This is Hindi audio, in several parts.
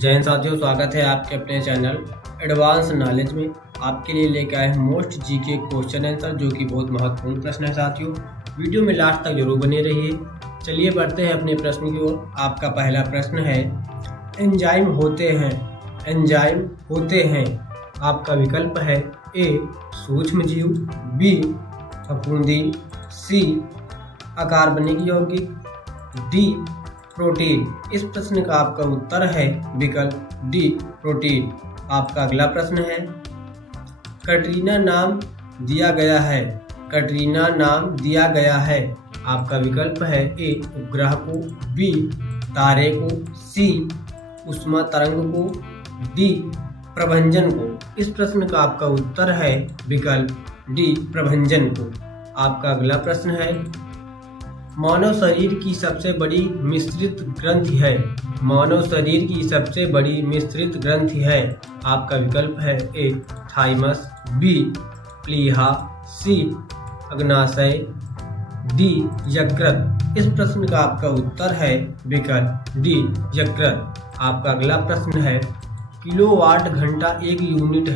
जय हिंद साथियों, स्वागत है आपके अपने चैनल एडवांस नॉलेज में। आपके लिए लेकर आए हैं मोस्ट जीके क्वेश्चन आंसर, जो कि बहुत महत्वपूर्ण प्रश्न है साथियों। वीडियो में लास्ट तक जरूर बने रहिए। चलिए बढ़ते हैं अपने प्रश्न की ओर। आपका पहला प्रश्न है, एंजाइम होते हैं। आपका विकल्प है ए सूक्ष्म जीव, बी फफूंदी, सी अकार्बनिक यौगिक, डी प्रोटीन। इस प्रश्न का आपका उत्तर है विकल्प डी प्रोटीन। आपका अगला प्रश्न है, कटरीना नाम दिया गया है। आपका विकल्प है ए उपग्रह को, बी तारे को, सी उष्मा तरंग को, डी प्रभंजन को। इस प्रश्न का आपका उत्तर है विकल्प डी प्रभंजन को। आपका अगला प्रश्न है, मानव शरीर की सबसे बड़ी मिश्रित ग्रंथि है। आपका विकल्प है ए थाइमस, बी प्लीहा, सी अग्नाशय, डी यकृत। इस प्रश्न का आपका उत्तर है विकल्प डी यकृत। आपका अगला प्रश्न है, किलोवाट घंटा एक यूनिट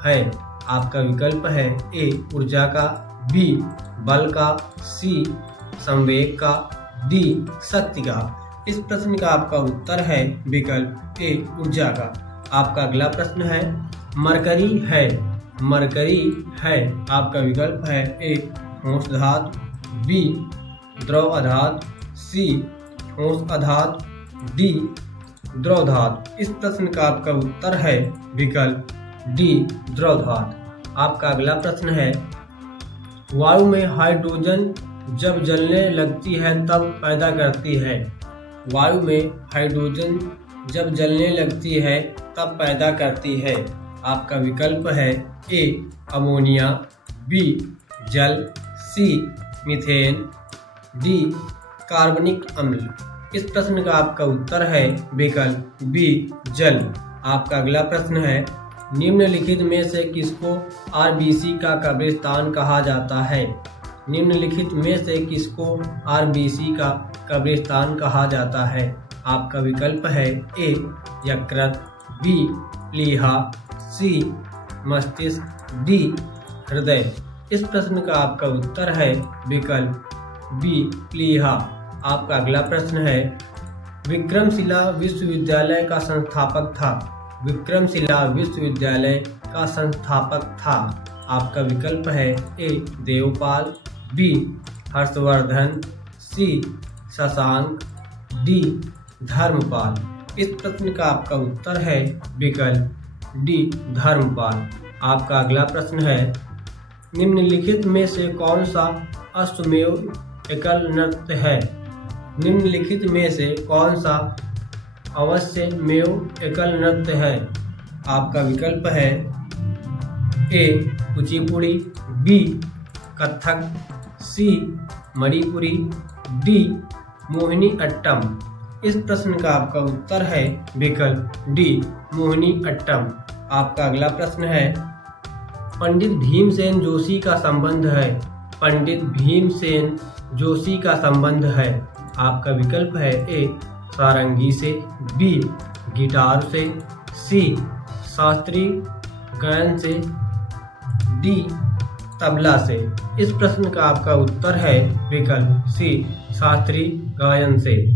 है। आपका विकल्प है ए ऊर्जा का, बी बल का, सी संवेग का, डी शक्ति का। इस प्रश्न का आपका उत्तर है विकल्प ए ऊर्जा का। आपका अगला प्रश्न है, मरकरी है। आपका विकल्प है ए ठोस धातु, बी द्रव अधातु, सी ठोस अधातु, डी द्रव धातु। इस प्रश्न का आपका उत्तर है विकल्प डी द्रव धातु। आपका अगला प्रश्न है, वायु में हाइड्रोजन जब जलने लगती है तब पैदा करती है। वायु में हाइड्रोजन जब जलने लगती है तब पैदा करती है। आपका विकल्प है ए अमोनिया, बी जल, सी मीथेन, डी कार्बनिक अम्ल। इस प्रश्न का आपका उत्तर है विकल्प बी जल। आपका अगला प्रश्न है, निम्नलिखित में से किसको आरबीसी का कब्रिस्तान कहा जाता है। निम्नलिखित में से किसको आरबीसी का कब्रिस्तान कहा जाता है। आपका विकल्प है ए यकृत, बी प्लीहा, सी मस्तिष्क, डी हृदय। इस प्रश्न का आपका उत्तर है विकल्प बी प्लीहा। आपका अगला प्रश्न है, विक्रमशिला विश्वविद्यालय का संस्थापक था। आपका विकल्प है ए देवपाल, बी हर्षवर्धन, सी शशांक, डी धर्मपाल। इस प्रश्न का आपका उत्तर है विकल्प डी धर्मपाल। आपका अगला प्रश्न है, निम्नलिखित में से कौन सा अश्वमेव एकल नृत्य है। निम्नलिखित में से कौन सा अश्वमेव एकल नृत्य है। आपका विकल्प है ए कुचिपुड़ी, बी कथक, सी मणिपुरी, डी मोहिनी अट्टम। इस प्रश्न का आपका उत्तर है विकल्प डी मोहिनी अट्टम। आपका अगला प्रश्न है, पंडित भीमसेन जोशी का संबंध है। आपका विकल्प है ए सारंगी से, बी गिटार से, सी शास्त्रीय गायन से, डी तबला से। इस प्रश्न का आपका उत्तर है विकल्प सी शास्त्रीय गायन से।